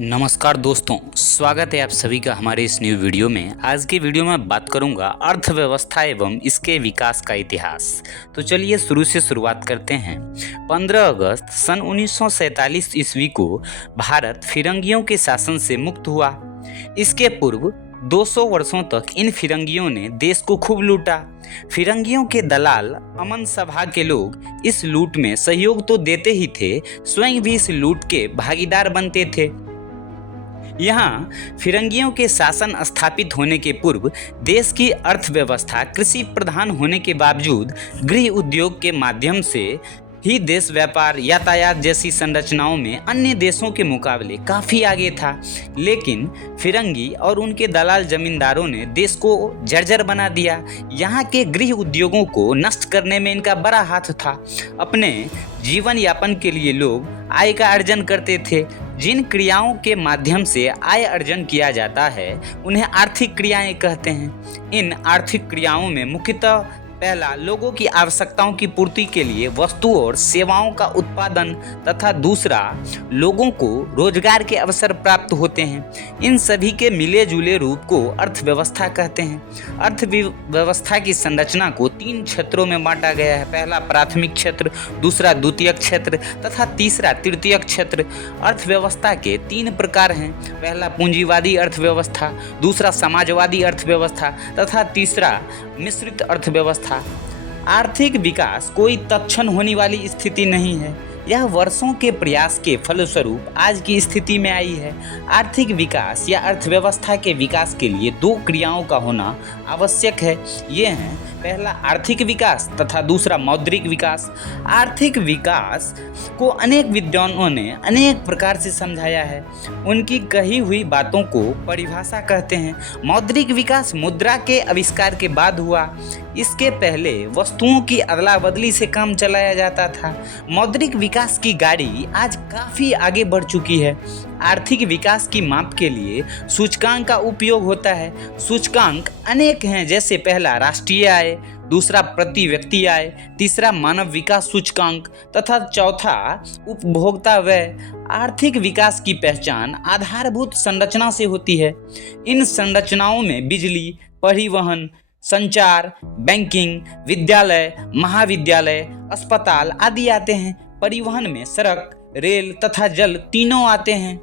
नमस्कार दोस्तों, स्वागत है आप सभी का हमारे इस न्यू वीडियो में। आज के वीडियो में बात करूंगा अर्थव्यवस्था एवं इसके विकास का इतिहास। तो चलिए शुरू से शुरुआत करते हैं। 15 अगस्त सन 1947 ईस्वी को भारत फिरंगियों के शासन से मुक्त हुआ। इसके पूर्व 200 वर्षों तक इन फिरंगियों ने देश को खूब लूटा। फिरंगियों के दलाल अमन सभा के लोग इस लूट में सहयोग तो देते ही थे, स्वयं भी इस लूट के भागीदार बनते थे। यहाँ फिरंगियों के शासन स्थापित होने के पूर्व देश की अर्थव्यवस्था कृषि प्रधान होने के बावजूद गृह उद्योग के माध्यम से ही देश व्यापार, यातायात जैसी संरचनाओं में अन्य देशों के मुकाबले काफ़ी आगे था। लेकिन फिरंगी और उनके दलाल जमींदारों ने देश को जर्जर बना दिया। यहाँ के गृह उद्योगों को नष्ट करने में इनका बड़ा हाथ था। अपने जीवन यापन के लिए लोग आय का अर्जन करते थे। जिन क्रियाओं के माध्यम से आय अर्जन किया जाता है उन्हें आर्थिक क्रियाएं कहते हैं। इन आर्थिक क्रियाओं में मुख्यतः पहला, लोगों की आवश्यकताओं की पूर्ति के लिए वस्तु और सेवाओं का उत्पादन तथा दूसरा, लोगों को रोजगार के अवसर प्राप्त होते हैं। इन सभी के मिले जुले रूप को अर्थव्यवस्था कहते हैं। अर्थव्यवस्था की संरचना को 3 क्षेत्रों में बांटा गया है। पहला प्राथमिक क्षेत्र, दूसरा द्वितीयक क्षेत्र तथा तीसरा तृतीयक क्षेत्र। अर्थव्यवस्था के 3 प्रकार हैं। पहला पूंजीवादी अर्थव्यवस्था, दूसरा समाजवादी अर्थव्यवस्था तथा तीसरा मिश्रित अर्थव्यवस्था। आर्थिक विकास कोई तत्क्षण होने वाली स्थिति नहीं है, यह वर्षों के प्रयास के फलस्वरूप आज की स्थिति में आई है। आर्थिक विकास या अर्थव्यवस्था के विकास के लिए 2 क्रियाओं का होना आवश्यक है। ये हैं, पहला आर्थिक विकास तथा दूसरा मौद्रिक विकास। आर्थिक विकास को अनेक विद्वानों ने अनेक प्रकार से समझाया है। उनकी कही हुई बातों को परिभाषा कहते हैं। मौद्रिक विकास मुद्रा के आविष्कार के बाद हुआ। इसके पहले वस्तुओं की अदला बदली से काम चलाया जाता था। मौद्रिक विकास की गाड़ी आज काफ़ी आगे बढ़ चुकी है। आर्थिक विकास की माप के लिए सूचकांक का उपयोग होता है। सूचकांक अनेक हैं, जैसे पहला राष्ट्रीय आय, दूसरा प्रति व्यक्ति आय, तीसरा मानव विकास सूचकांक तथा चौथा उपभोक्ता व्यय। आर्थिक विकास की पहचान आधारभूत संरचना से होती है। इन संरचनाओं में बिजली, परिवहन, संचार, बैंकिंग, विद्यालय, महाविद्यालय, अस्पताल आदि आते हैं। परिवहन में सड़क, रेल तथा जल तीनों आते हैं।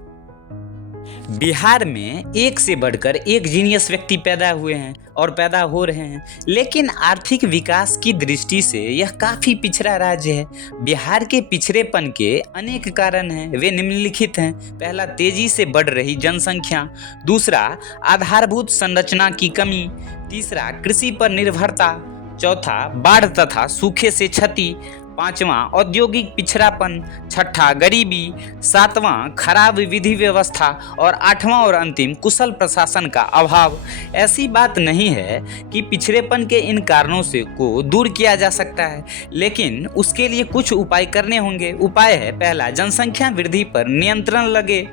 बिहार में एक से बढ़कर एक जीनियस व्यक्ति पैदा हुए हैं और पैदा हो रहे हैं, लेकिन आर्थिक विकास की दृष्टि से यह काफ़ी पिछड़ा राज्य है। बिहार के पिछड़ेपन के अनेक कारण हैं, वे निम्नलिखित हैं। पहला, तेजी से बढ़ रही जनसंख्या, दूसरा आधारभूत संरचना की कमी, तीसरा कृषि पर निर्भरता, चौथा बाढ़ तथा सूखे से क्षति, पांचवा औद्योगिक पिछड़ापन, छठा गरीबी, सातवां खराब विधि व्यवस्था और आठवां और अंतिम कुशल प्रशासन का अभाव। ऐसी बात नहीं है कि पिछड़ेपन के इन कारणों से को दूर किया जा सकता है, लेकिन उसके लिए कुछ उपाय करने होंगे। उपाय है, पहला, जनसंख्या वृद्धि पर नियंत्रण लगे,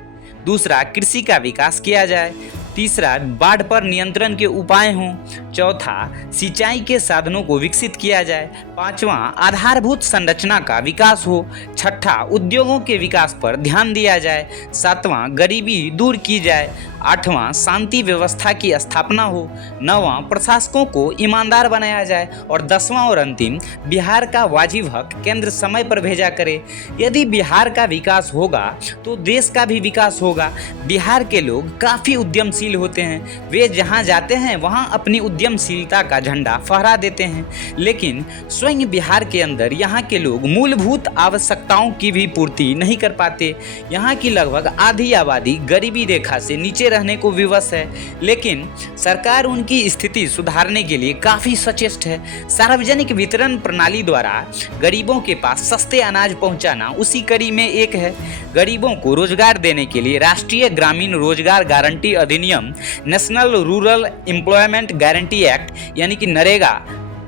दूसरा कृषि का विकास किया जाए, तीसरा बाढ़ पर नियंत्रण के उपाय हों, चौथा सिंचाई के साधनों को विकसित किया जाए, पांचवा आधारभूत संरचना का विकास हो, छठा उद्योगों के विकास पर ध्यान दिया जाए, सातवां गरीबी दूर की जाए, आठवां शांति व्यवस्था की स्थापना हो, नौवां प्रशासकों को ईमानदार बनाया जाए और 10वां और अंतिम, बिहार का वाजिब हक केंद्र समय पर भेजा करे। यदि बिहार का विकास होगा तो देश का भी विकास होगा। बिहार के लोग काफ़ी उद्यमशील होते हैं, वे जहां जाते हैं वहां अपनी उद्यमशीलता का झंडा फहरा देते हैं। लेकिन स्वयं बिहार के अंदर यहाँ के लोग मूलभूत आवश्यकताओं की भी पूर्ति नहीं कर पाते। यहाँ की लगभग आधी आबादी गरीबी रेखा से नीचे रहने को विवश है, लेकिन सरकार उनकी स्थिति सुधारने के लिए काफ़ी सचेत है। सार्वजनिक वितरण प्रणाली द्वारा गरीबों के पास सस्ते अनाज पहुंचाना उसी कड़ी में एक है। गरीबों को रोजगार देने के लिए राष्ट्रीय ग्रामीण रोजगार गारंटी अधिनियम, national rural employment guarantee act यानी कि नरेगा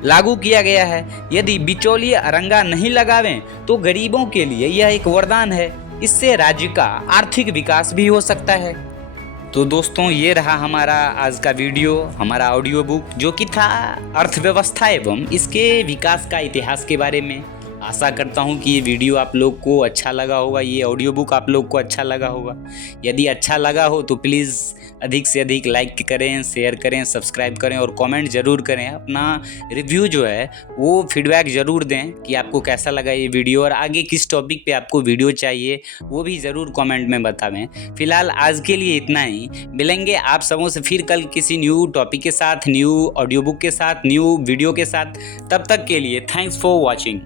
लागू किया गया है। यदि बिचौलिए अरंगा नहीं लगावें तो गरीबों के लिए यह एक वरदान है। इससे राज्य का आर्थिक विकास भी हो सकता है। तो दोस्तों, ये रहा हमारा आज का वीडियो, हमारा ऑडियो बुक, जो कि था अर्थव्यवस्था एवं इसके विकास का इतिहास के बारे में। आशा करता हूँ कि ये वीडियो आप लोग को अच्छा लगा होगा, ये ऑडियो बुक आप लोग को अच्छा लगा होगा। यदि अच्छा लगा हो तो प्लीज़ अधिक से अधिक लाइक करें, शेयर करें, सब्सक्राइब करें और कमेंट ज़रूर करें। अपना रिव्यू जो है वो फीडबैक ज़रूर दें कि आपको कैसा लगा ये वीडियो और आगे किस टॉपिक पे आपको वीडियो चाहिए वो भी ज़रूर कमेंट में बतावें। फिलहाल आज के लिए इतना ही, मिलेंगे आप सबों से फिर कल किसी न्यू टॉपिक के साथ, न्यू ऑडियो बुक के साथ, न्यू वीडियो के साथ। तब तक के लिए थैंक्स फॉर वॉचिंग।